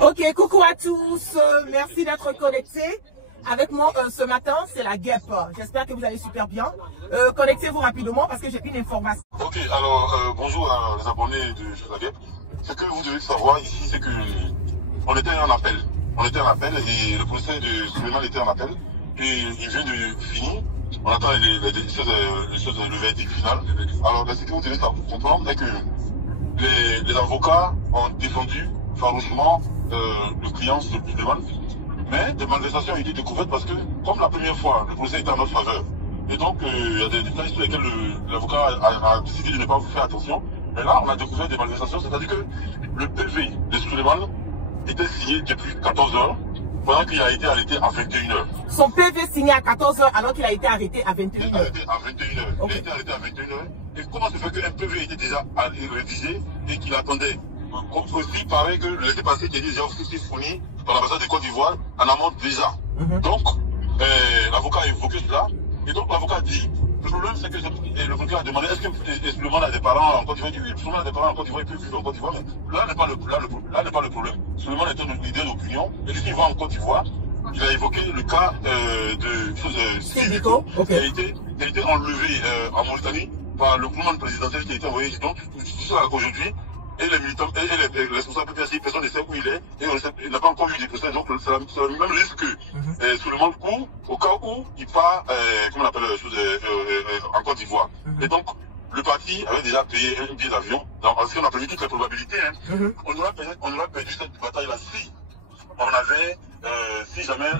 Ok, coucou à tous, merci d'être connectés. Avec moi ce matin, c'est la guêpe. J'espère que vous allez super bien. Connectez-vous rapidement parce que j'ai une information. Ok, alors bonjour à les abonnés de la guêpe. Ce que vous devez savoir ici, c'est que on était en appel. On était en appel et le procès de Souleymane était en appel. Et il vient de finir. On attend les choses, le verdict final. Alors, ce que vous devez comprendre, c'est que les avocats ont défendu farouchement le client Souleymane. Mais des malversations ont été découvertes parce que, comme la première fois, le procès était en notre faveur. Et donc, il y a des détails sur lesquels l'avocat a décidé de ne pas faire attention. Mais là, on a découvert des malversations, c'est-à-dire que le PV de Souleymane était signé depuis 14 h, pendant qu'il a été arrêté à 21 h. Son PV signé à 14 h alors qu'il a été arrêté à 21 h. Il a été arrêté à 21 h. Okay. Il a été arrêté à 21 h. Et comment se fait qu'un PV était déjà rédigé et qu'il attendait? Comme aussi, il paraît que le laissez-passer était déjà officiellement fourni par l'ambassade de Côte d'Ivoire en amont déjà. Donc, l'avocat a évoqué cela. Et donc, l'avocat dit, le problème, c'est que le procureur a demandé, est-ce que Souleymane a des parents en Côte d'Ivoire? Il dit, oui, Souleymane a des parents en Côte d'Ivoire, il peut vivre en Côte d'Ivoire, mais là n'est pas le problème. Souleymane est un leader d'opinion, et s'il va en Côte d'Ivoire, il a évoqué le cas de Sidiko, qui a été enlevé en Mauritanie par le gouvernement présidentiel qui a été envoyé. Donc, jusqu'à aujourd'hui, et les militants, et les responsables PPSI, personne ne sait où il est, et il n'a pas encore vu des personnes. Donc, c'est le même risque que Souleymane court au cas où il part, comment on appelle en Côte d'Ivoire. Et donc, le parti avait déjà payé un billet d'avion, parce qu'on a prévu toutes les probabilités. On aurait perdu cette bataille-là si on avait, si jamais,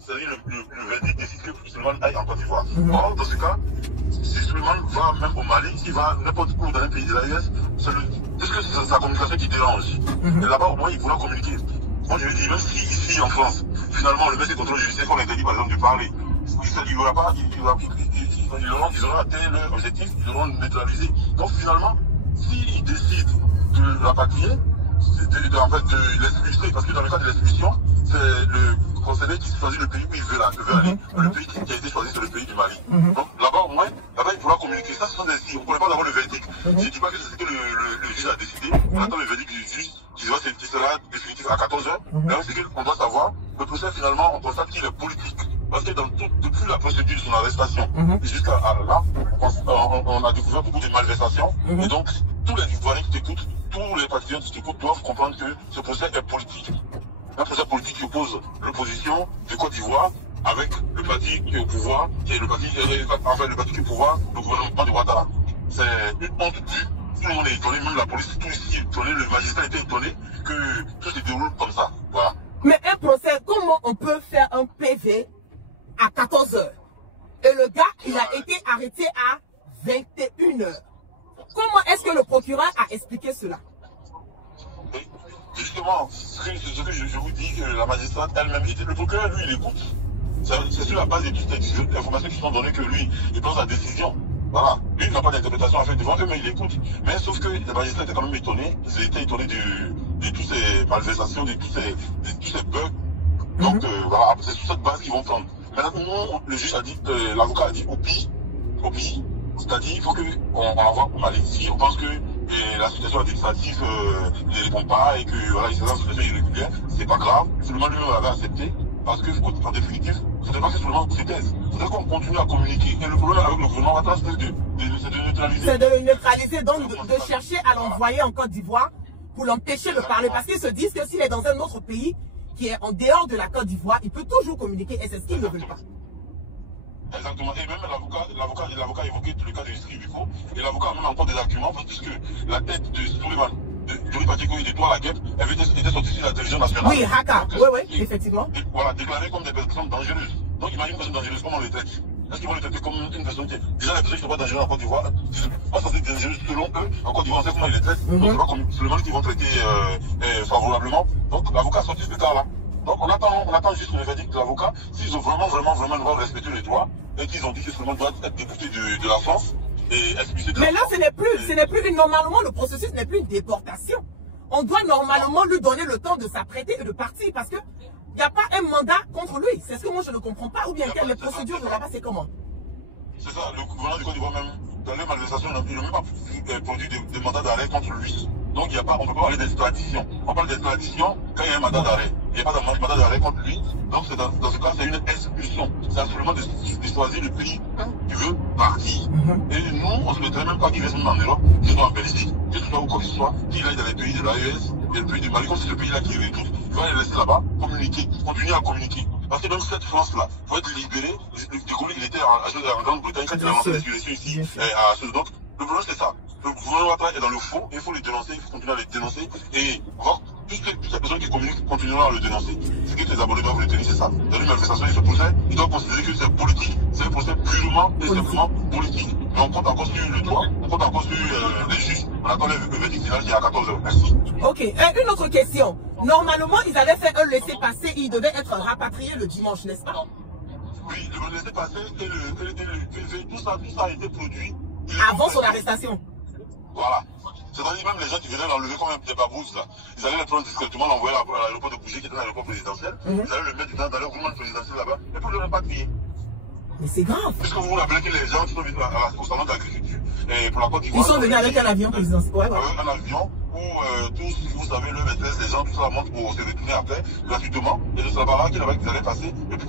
c'est-à-dire le verdict décide que Souleymane aille en Côte d'Ivoire. Or, dans ce cas, si Souleymane va même au Mali, s'il va n'importe où dans un pays de l'AES, est-ce que c'est sa communication qui dérange? Et là-bas, au moins, il pourra communiquer. Moi, je lui dis, même si ici, en France, finalement, le maître des contrôles judiciaires, qu'on interdit par exemple de parler, il n'aura pas, ils auront atteint leur objectif, ils auront neutralisé. Donc, finalement, s'ils décident de rapatrier, en fait, de l'expulser, parce que dans le cas de l'expulsion, c'est le conseiller qui choisit le pays où il veut aller. Le pays qui a été choisi, c'est le pays du Mali. Donc là-bas, au moins, là-bas, il pourra communiquer. Ça, ce sont des signes. On ne pourrait pas avoir le verdict. Je ne dis pas que c'est ce que le juge a décidé. On attend le verdict du juge qui sera définitif à 14 h. Mais c'est qu'on doit savoir, le procès, finalement, on constate qu'il est politique. Parce que depuis la procédure de son arrestation jusqu'à là, on a découvert beaucoup de malversations. Et donc, tous les Ivoiriens qui t'écoutent, tous les patriotes qui t'écoutent doivent comprendre que ce procès est politique. Un procès politique qui oppose l'opposition de Côte d'Ivoire avec le parti qui est au pouvoir, et le parti qui est au pouvoir, le gouvernement de Ouattara. C'est une honte due. Tout le monde est étonné, même la police, tout ici est étonné, le magistrat était étonné que tout se déroule comme ça. Voilà. Mais un procès, comment on peut faire un PV à 14 h? Et le gars, il a été arrêté à 21 h. Comment est-ce que le procureur a expliqué cela? Justement, ce que je vous dis, que la magistrate elle-même était, le procureur, lui, il écoute. C'est sur la base de toutes les informations qui sont données que lui, il prend sa décision. Voilà. Lui, il n'a pas d'interprétation à faire devant eux, mais il écoute. Mais sauf que la magistrate était quand même étonnée. Ils étaient étonnés de toutes ces malversations, de tous ces bugs. Donc, voilà, c'est sur cette base qu'ils vont prendre. Maintenant, le juge a dit, l'avocat a dit, au pire, c'est-à-dire, il faut qu'on envoie au Mali. Si on pense que la situation administrative ne répond pas et que voilà, il s'est dans une situation irrégulière, c'est pas grave. Souleymane lui-même avait accepté parce que, en définitive, il faudrait pas que Souleymane se taise. Il faudrait qu'on continue à communiquer. Et le problème avec le gouvernement, c'est de neutraliser. C'est de le neutraliser, donc de chercher à l'envoyer en Côte d'Ivoire pour l'empêcher de parler. Parce qu'ils se disent que s'il est dans un autre pays qui est en dehors de la Côte d'Ivoire, il peut toujours communiquer et c'est ce qu'ils ne veulent pas. Exactement. Et même l'avocat a évoqué le cas de Sidiko. Et l'avocat a même encore des arguments, puisque la tête de Souleymane, de Johnny Patiko et de Toi la Guêpe, elle était sortie sur la télévision nationale. Oui, Haka. Oui, effectivement. Voilà, déclarée comme des personnes dangereuses. Donc imagine une personne dangereuse, comment on les traite? Est-ce qu'ils vont les traiter comme une personne qui est... Déjà, les personnes qui ne sont pas dangereuses en Côte d'Ivoire, pas censées être dangereuses selon eux. En Côte d'Ivoire, on sait comment ils les traitent. Donc c'est pas comme Souleymane qu'ils vont traiter favorablement. Donc l'avocat a sorti ce cas-là. Donc on attend juste le verdict de l'avocat. S'ils ont vraiment respecté les droits et qu'ils ont dit que Souleymane doit être député de la France et expulsé de la France. Mais là, ce n'est plus normalement le processus n'est plus une déportation. On doit normalement lui donner le temps de s'apprêter et de partir parce que il n'y a pas un mandat contre lui. C'est ce que moi je ne comprends pas. Ou bien quelles les procédures de là-bas, c'est comment? C'est ça, le gouvernement du Côte d'Ivoire même, dans les malversations, il n'a même pas produit de mandat d'arrêt contre lui. Donc, on ne peut pas parler d'extradition. On parle d'extradition quand il y a un mandat d'arrêt. Il n'y a pas de mandat d'arrêt contre lui. Donc, dans ce cas, c'est une expulsion. C'est absolument de choisir le pays qui veut partir. Et nous, on ne se mettrait même pas qu'il reste en Europe, qu'il soit en Belgique, que ce soit où que ce soit, qu'il aille dans les pays de l'AES et le pays du Mali, comme c'est le pays-là qui est tout. Il va les laisser là-bas, communiquer, continuer à communiquer. Parce que même cette France-là, il faut être libéré. De Gaulle, il était en Grande-Bretagne quand il a lancé les élections ici à Suisse. Donc, le problème, c'est ça. Le gouvernement Ouattara est dans le faux, il faut les dénoncer, il faut continuer à les dénoncer. Et voir toutes les personnes qui communiquent continueront à le dénoncer. Ce que tes abonnés doivent retenir, c'est ça. Dans une manifestation, ce procès, ils doivent considérer que c'est politique. C'est un procès purement et simplement politique. Mais on compte encore sur le droit, on compte encore sur les juges. On attend le verdict final qui est à 14h. Merci. Ok, une autre question. Normalement, ils avaient fait un laissez-passer, ils devaient être rapatriés le dimanche, n'est-ce pas? Oui, le laissez-passer et tout ça a été produit avant son arrestation. Voilà. C'est-à-dire même les gens qui venaient l'enlever comme des babouches, là, ils allaient le prendre discrètement, l'envoyer à l'aéroport de Bougie, qui était l'aéroport présidentiel. Ils allaient le mettre dans leur roulement présidentiel là-bas, et pour ne même pas crier. Mais c'est grave. Puisque vous vous rappelez que les gens qui sont venus au salon d'agriculture, et pour la Côte d'Ivoire, ils sont venus avec un avion présidentiel. Ouais, ouais. Un avion où tous, vous savez, le maîtresse, les gens, tout ça monte pour se retourner après, gratuitement. Et je ne savais pas qu'il allaient passer, et puis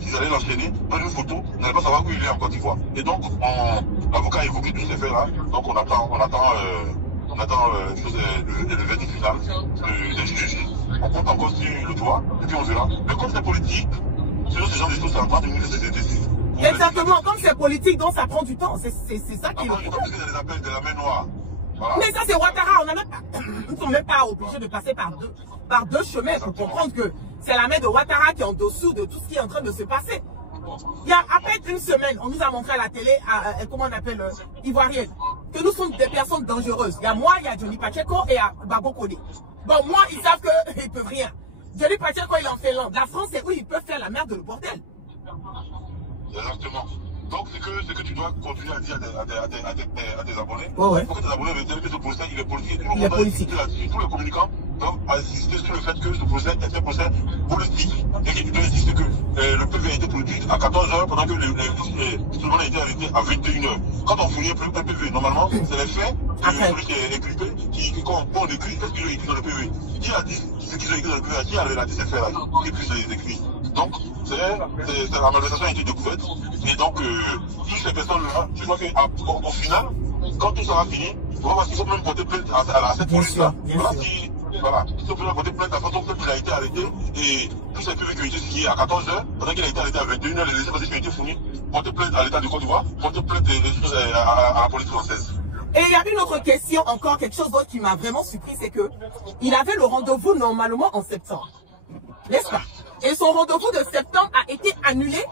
ils allaient l'enchaîner, prendre une photo, ils n'allaient pas savoir où il est en Côte d'Ivoire. Et donc, l'avocat a évoqué tous ces faits-là, donc on attend le verdict final des juges. On compte encore sur le droit, et puis on verra. Mais comme c'est politique, sinon ces gens des choses, ça prend 2 minutes de décision. Exactement, comme c'est politique, donc ça prend du temps. C'est ça qui est le problème. C'est des appels de la main noire. Voilà. Mais ça, c'est Ouattara. Ils ne sont même pas obligés de passer par deux chemins pour comprendre que c'est la main de Ouattara qui est en dessous de tout ce qui est en train de se passer. Il y a à peine une semaine, on nous a montré à la télé, comment on appelle, ivoirienne, que nous sommes des personnes dangereuses. Il y a moi, il y a Johnny Pacheco et il y a Babo Kodé. Bon, moi, ils savent qu'ils ne peuvent rien. Johnny Pacheco, il est en Finlande. La France, c'est où ils peuvent faire la merde de le bordel. Exactement. Donc, c'est que tu dois continuer à dire à tes abonnés. Ouais. Pour que tes abonnés retiennent que ce procès, il est politique. Il est politique. Tous les communicants doivent insister sur le fait que ce procès est un procès politique. Et qu'ils doivent insister que le PV a été produit à 14h pendant que tout le monde a été arrêté à 21h. Quand on fournit un PV, normalement, c'est les faits celui qui est inculpé, quand on écrit, qu'est-ce qu'ils ont écrit dans le PV? Qui a dit ce qu'ils ont écrit dans le PV? Qui a dit ces faits-là? Qui puisse les écrire? Donc, la malversation a été découverte. Et donc, toutes ces personnes-là, je crois qu'au final, quand tout sera fini, on va voir s'il faut même porter plainte à cette police-là. Voilà, si on peut porter plainte à Phantom, qu'il a été arrêté, et tous ces PV qui ont été signés à 14h, pendant qu'il a été arrêté à 21h, les laissez-passer qui ont été fournis, porter plainte à l'État du Côte d'Ivoire, porter plainte à la police française. Et il y a une autre question, encore quelque chose d'autre qui m'a vraiment surpris, c'est que il avait le rendez-vous normalement en septembre. N'est-ce pas? Et son rendez-vous de septembre a été annulé.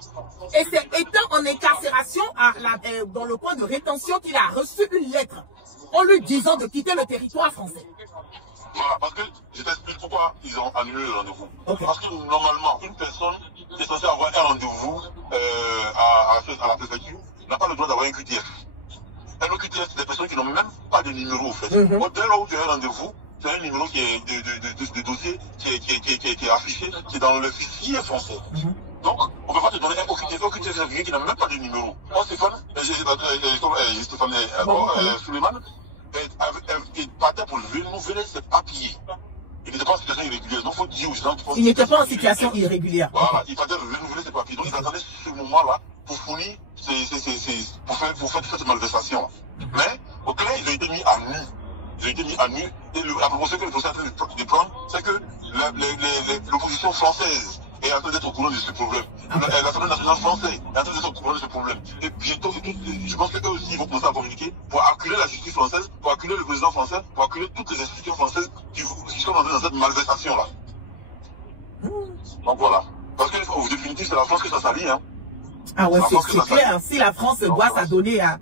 Et c'est étant en incarcération dans le point de rétention qu'il a reçu une lettre en lui disant de quitter le territoire français. Voilà, parce que je t'explique pourquoi ils ont annulé le rendez-vous. Okay. Parce que normalement, une personne qui est censée avoir un rendez-vous à la préfecture n'a pas le droit d'avoir un QTF. Un QTF, c'est des personnes qui n'ont même pas de numéro, au fait. Dès lors où tu as un rendez-vous, tu as un numéro qui est de dossier qui est affiché, qui est dans le fichier français. Donc, on ne peut pas te donner un OQTF. OQTF, c'est quelqu'un qui n'a même pas de numéro. Moi, Stéphane Suleiman, il partait pour renouveler ses papiers. Il n'était pas en situation irrégulière. Donc, il faut dire aux gens qu'il faut... Il n'était pas en situation irrégulière. Voilà, il partait renouveler ses papiers. Donc, il attendait ce moment-là pour fournir pour faire cette malversation. Mais, au clair, ils ont été mis à nu. Ils ont été mis à nu. Et la proposition que le procès est en train de prendre, c'est que l'opposition française est en train d'être au courant de ce problème. L'Assemblée nationale française est en train d'être au courant de ce problème. Et bientôt, je pense qu'eux aussi vont commencer à communiquer pour acculer la justice française, pour acculer le président français, pour acculer toutes les institutions françaises qui sont entrées dans cette malversation-là. Donc voilà. Parce que, au définitif, c'est la France que ça salit, hein. Ah ouais, c'est clair. Si la France doit s'adonner à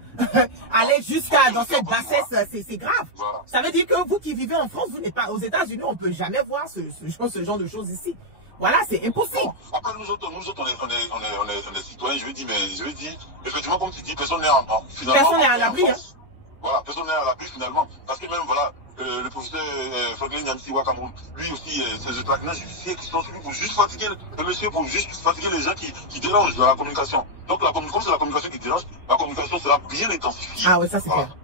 aller jusqu'à dans cette bassesse, c'est grave. Voilà. Ça veut dire que vous qui vivez en France, vous n'êtes pas aux États-Unis, on ne peut jamais voir ce genre de choses ici. Voilà, c'est impossible. Bon, après, nous autres, on est citoyens, je veux dire, effectivement, comme tu dis, personne n'est à l'abri. Hein. Voilà, personne n'est à l'abri finalement. Parce que même, voilà, le professeur Franklin Nyamsiwa Cameroun, lui aussi, c'est le traquenage judiciaire qui sont sur lui pour juste fatiguer le monsieur, pour juste fatiguer les gens qui dérangent dans la communication. Donc, comme c'est la communication qui dérange, la communication sera bien intensifiée. Ah oui, ça c'est clair.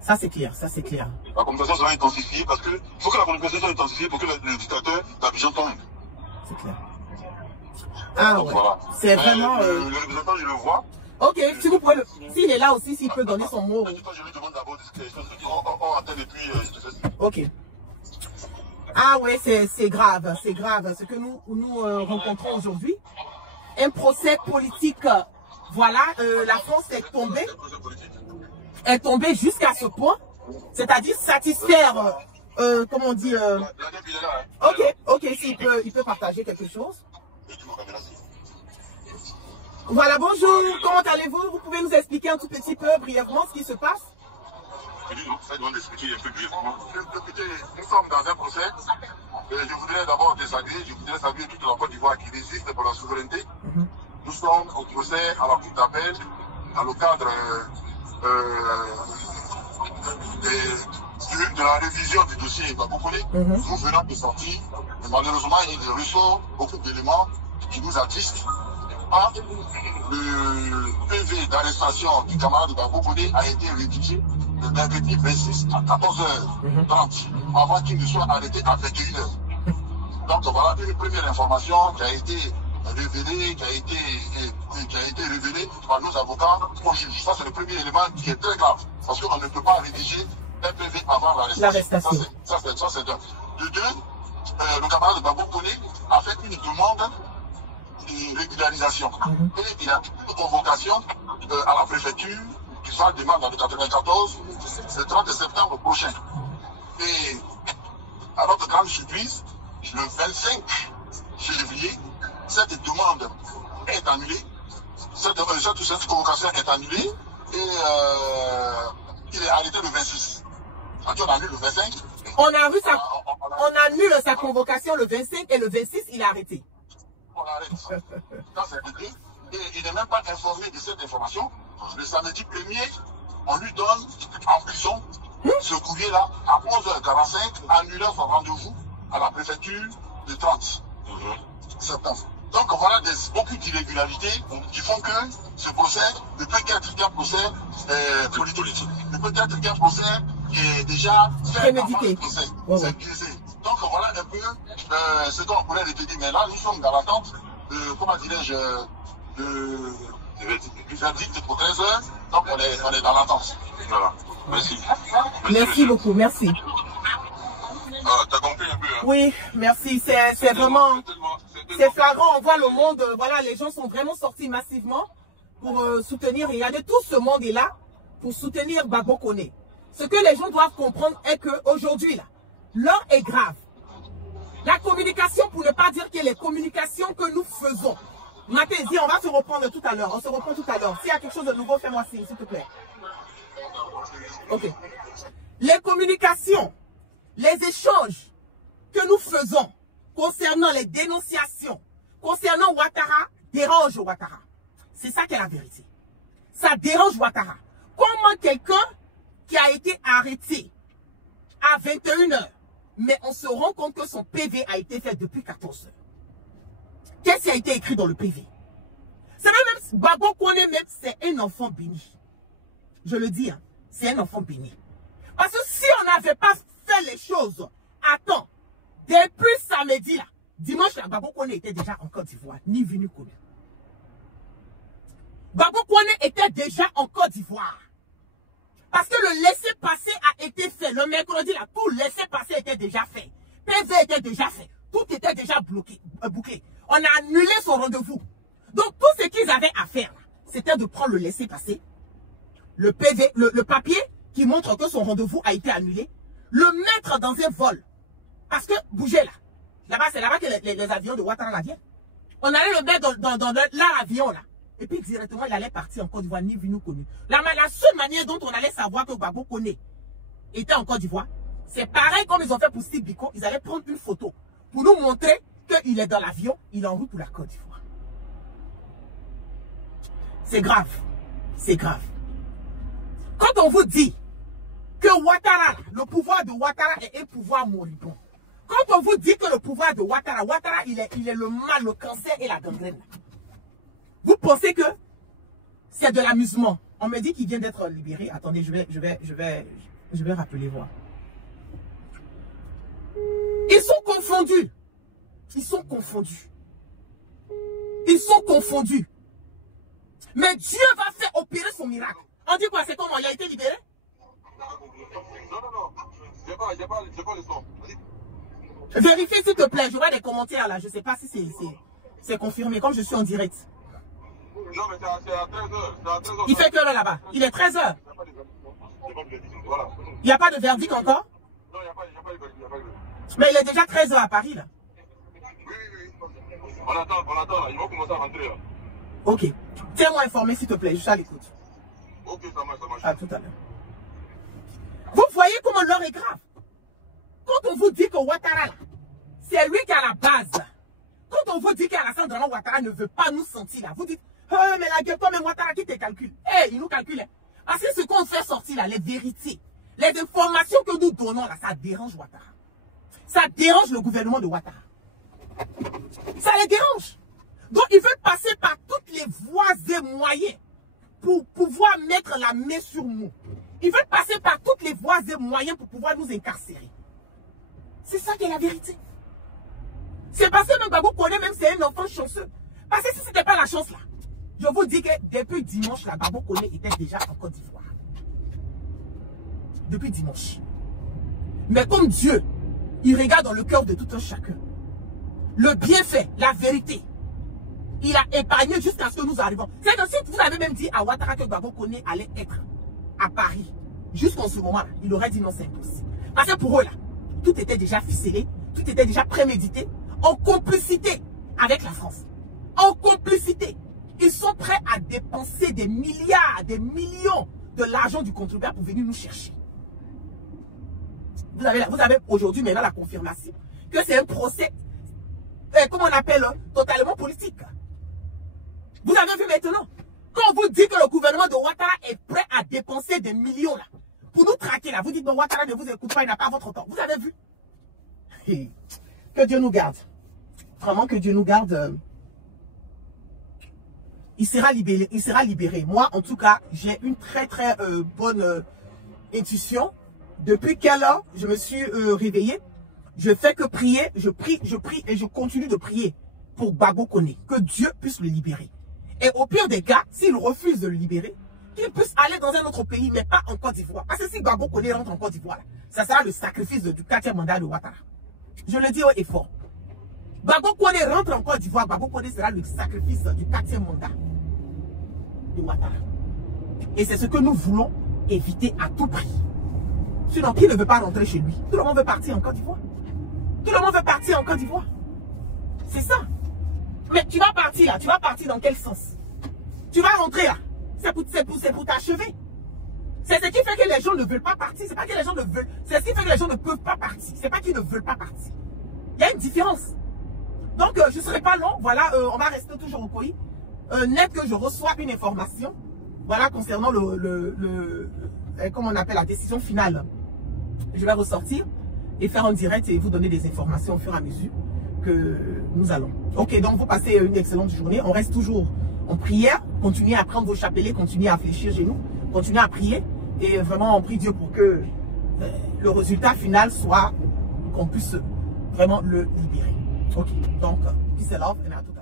Ça, c'est clair, ça, c'est clair. La communication sera intensifiée parce que il faut que la communication soit intensifiée pour que le dictateur d'Abidjan tombe. C'est clair. Ah ouais. Voilà. C'est vraiment... Le représentant, je le vois. Ok, si vous pouvez le... S'il est là aussi, s'il peut donner son mot. Je lui demande d'abord des questions on attend et puis je te fais ça. Ok. Ah ouais, c'est grave, ce que nous rencontrons aujourd'hui. Un procès politique, voilà, la France est tombée jusqu'à ce point, c'est-à-dire satisfaire, comment on dit, ok, s'il il peut partager quelque chose. Voilà, bonjour, comment allez-vous? Vous pouvez nous expliquer un tout petit peu brièvement ce qui se passe? Ça doit expliquer un peu brièvement. Écoutez, nous sommes dans un procès. Je voudrais d'abord saluer toute la Côte d'Ivoire qui résiste pour la souveraineté. Nous sommes au procès à la cour d'appel dans le cadre de la révision du dossier Gbagbo Koné. Nous venons de sortir, mais malheureusement, il ressort beaucoup d'éléments qui nous attristent. Le PV d'arrestation du camarade Gbagbo Koné a été rédigé le mercredi 26 à 14h30 avant qu'il ne soit arrêté à 21h. Donc voilà une première information qui a été révélée, par nos avocats au juge. Ça c'est le premier élément qui est très grave parce qu'on ne peut pas rédiger un PV avant l'arrestation. Ça c'est deux. De deux, le camarade Gbagbo Koné a fait une demande de régularisation. Et il a une convocation à la préfecture qui sera demandée dans le 94, c'est le 30 septembre prochain. Et à notre grande surprise, le 25 février, cette demande est annulée. Cette convocation est annulée et il est arrêté le 26. On annule le 25. On annule sa convocation le 25 et le 26, il est arrêté. On arrête. Dans cette idée, et il n'est même pas informé de cette information. Le samedi 1er, on lui donne en prison ce courrier-là à 11h45, annulant son rendez-vous à la préfecture le 30 septembre. Donc voilà beaucoup d'irrégularités qui font que ce procès ne peut qu'être qu'un procès politique. Ne peut qu'être qu'un procès qui est déjà fait avant le procès. C'est biaisé. Donc voilà un peu ce qu'on pourrait retenir. Mais là, nous sommes dans l'attente de, comment dirais-je, du verdict pour 13 heures. Donc on est dans l'attente. Voilà. Merci. Merci beaucoup, merci. T'as compris un peu, hein? Oui, merci. C'est vraiment... C'est flagrant, on voit le monde, voilà, les gens sont vraiment sortis massivement pour soutenir. Regardez, tout ce monde est là pour soutenir Gbagbo Koné. Ce que les gens doivent comprendre est qu'aujourd'hui, là, l'heure est grave. La communication, pour ne pas dire que les communications que nous faisons. Matézi, on va se reprendre tout à l'heure. On se reprend tout à l'heure. S'il y a quelque chose de nouveau, fais-moi signe, s'il te plaît. Ok. Les communications, les échanges que nous faisons concernant les dénonciations, concernant Ouattara, dérangent Ouattara. C'est ça qui est la vérité. Ça dérange Ouattara. Comment quelqu'un qui a été arrêté à 21h, mais on se rend compte que son PV a été fait depuis 14h. Qu'est-ce qui a été écrit dans le PV? C'est même Gbagbo Koné, même c'est un enfant béni. Je le dis, hein, c'est un enfant béni. Parce que si on n'avait pas fait les choses à temps, depuis samedi là, dimanche là, Gbagbo Koné était déjà en Côte d'Ivoire, ni venu Koné. Gbagbo Koné était déjà en Côte d'Ivoire. Parce que le laissez-passer a été fait. Le mercredi là, tout laissez-passer était déjà fait. PV était déjà fait. Tout était déjà bouclé. On a annulé son rendez-vous. Donc tout ce qu'ils avaient à faire, c'était de prendre le laissez-passer, le PV, le papier qui montre que son rendez-vous a été annulé, le mettre dans un vol. Parce que, bougez là. Là-bas, c'est là-bas que les avions de Ouattara viennent. On allait le mettre dans leur avion là. Et puis directement, il allait partir en Côte d'Ivoire, ni vu nous connu. La seule manière dont on allait savoir que Gbagbo Koné était en Côte d'Ivoire, c'est pareil comme ils ont fait pour Steve Biko. Ils allaient prendre une photo pour nous montrer qu'il est dans l'avion, il est en route pour la Côte d'Ivoire. C'est grave. C'est grave. Quand on vous dit que Ouattara, le pouvoir de Ouattara est un pouvoir moribond. Quand on vous dit que le pouvoir de Ouattara, il est le mal, le cancer et la gangrène. Vous pensez que c'est de l'amusement. On me dit qu'il vient d'être libéré. Attendez, je vais Je vais rappeler voir. Ils sont confondus. Ils sont confondus. Ils sont confondus. Mais Dieu va faire opérer son miracle. On dit quoi? C'est comment? Il a été libéré? Non. J'ai pas le son. Vérifie s'il te plaît. Je vois des commentaires là. Je ne sais pas si c'est confirmé. Comme je suis en direct. Non, mais c'est à 13h. Il fait que là là-bas. Il est 13h. Voilà. Il n'y a pas de verdict encore? Non, il n'y a pas de verdict. Mais il est déjà 13h à Paris là. Oui. On attend là. Ils vont commencer à rentrer là. Ok. Tiens-moi informé s'il te plaît. Je suis à l'écoute. Ok, ça marche. À tout à l'heure. Vous voyez comment l'heure est grave. Quand on vous dit que Ouattara, c'est lui qui a la base. Quand on vous dit qu'Alassane Dramane Ouattara ne veut pas nous sentir là, vous dites, mais la gueule, toi, mais Ouattara qui te calcule. Il nous calcule. Parce que ce qu'on fait sortir là, les vérités, les informations que nous donnons là, ça dérange Ouattara. Ça dérange le gouvernement de Ouattara. Ça les dérange. Donc, ils veulent passer par toutes les voies et moyens pour pouvoir mettre la main sur nous. Ils veulent passer par toutes les voies et moyens pour pouvoir nous incarcérer. C'est ça qui est la vérité. C'est parce que même Gbagbo Koné, même c'est un enfant chanceux. Parce que si ce n'était pas la chance là, je vous dis que depuis dimanche, là, Gbagbo Koné était déjà en Côte d'Ivoire. Depuis dimanche. Mais comme Dieu, il regarde dans le cœur de tout un chacun. Le bienfait, la vérité, il a épargné jusqu'à ce que nous arrivons. C'est que si vous avez même dit à Ouattara que Gbagbo Koné allait être à Paris, jusqu'en ce moment-là, il aurait dit non, c'est impossible. Parce que pour eux là, tout était déjà ficelé, tout était déjà prémédité, en complicité avec la France. En complicité. Ils sont prêts à dépenser des milliards, des millions de l'argent du contribuable pour venir nous chercher. Vous avez aujourd'hui maintenant la confirmation que c'est un procès, comment on appelle, totalement politique. Vous avez vu maintenant, quand on vous dit que le gouvernement de Ouattara est prêt à dépenser des millions là, pour nous traquer là, vous dites que Ouattara ne vous écoute pas, il n'a pas votre temps. Vous avez vu? Que Dieu nous garde. Vraiment que Dieu nous garde. Il sera libéré. Moi, en tout cas, j'ai une très bonne intuition. Depuis quelle heure je me suis réveillé, je fais que prier, je prie et je continue de prier pour Gbagbo Koné, que Dieu puisse le libérer. Et au pire des cas, s'il refuse de le libérer, qu'il puisse aller dans un autre pays, mais pas en Côte d'Ivoire. Parce que si Gbagbo Koné rentre en Côte d'Ivoire, ça sera le sacrifice du 4e mandat de Ouattara. Je le dis haut et fort. Gbagbo Koné rentre en Côte d'Ivoire, Gbagbo Koné sera le sacrifice du 4e mandat de Ouattara. Et c'est ce que nous voulons éviter à tout prix. Sinon, qui ne veut pas rentrer chez lui? Tout le monde veut partir en Côte d'Ivoire. Tout le monde veut partir en Côte d'Ivoire. C'est ça. Mais tu vas partir là, tu vas partir dans quel sens? Tu vas rentrer là. C'est pour t'achever. C'est ce qui fait que les gens ne veulent pas partir. C'est pas que les gens ne veulent. C'est ce qui fait que les gens ne peuvent pas partir. C'est pas qu'ils ne veulent pas partir. Il y a une différence. Donc, je ne serai pas long. Voilà, on va rester toujours au pays. Net que je reçois une information. Voilà, concernant comment on appelle la décision finale. Je vais ressortir et faire en direct et vous donner des informations au fur et à mesure que nous allons. Ok, donc vous passez une excellente journée. On reste toujours en prière. Continuez à prendre vos chapelets, continuez à fléchir chez nous, continuez à prier. Et vraiment, on prie Dieu pour que le résultat final soit qu'on puisse vraiment le libérer. Ok, donc, peace and love, et à tout à l'heure.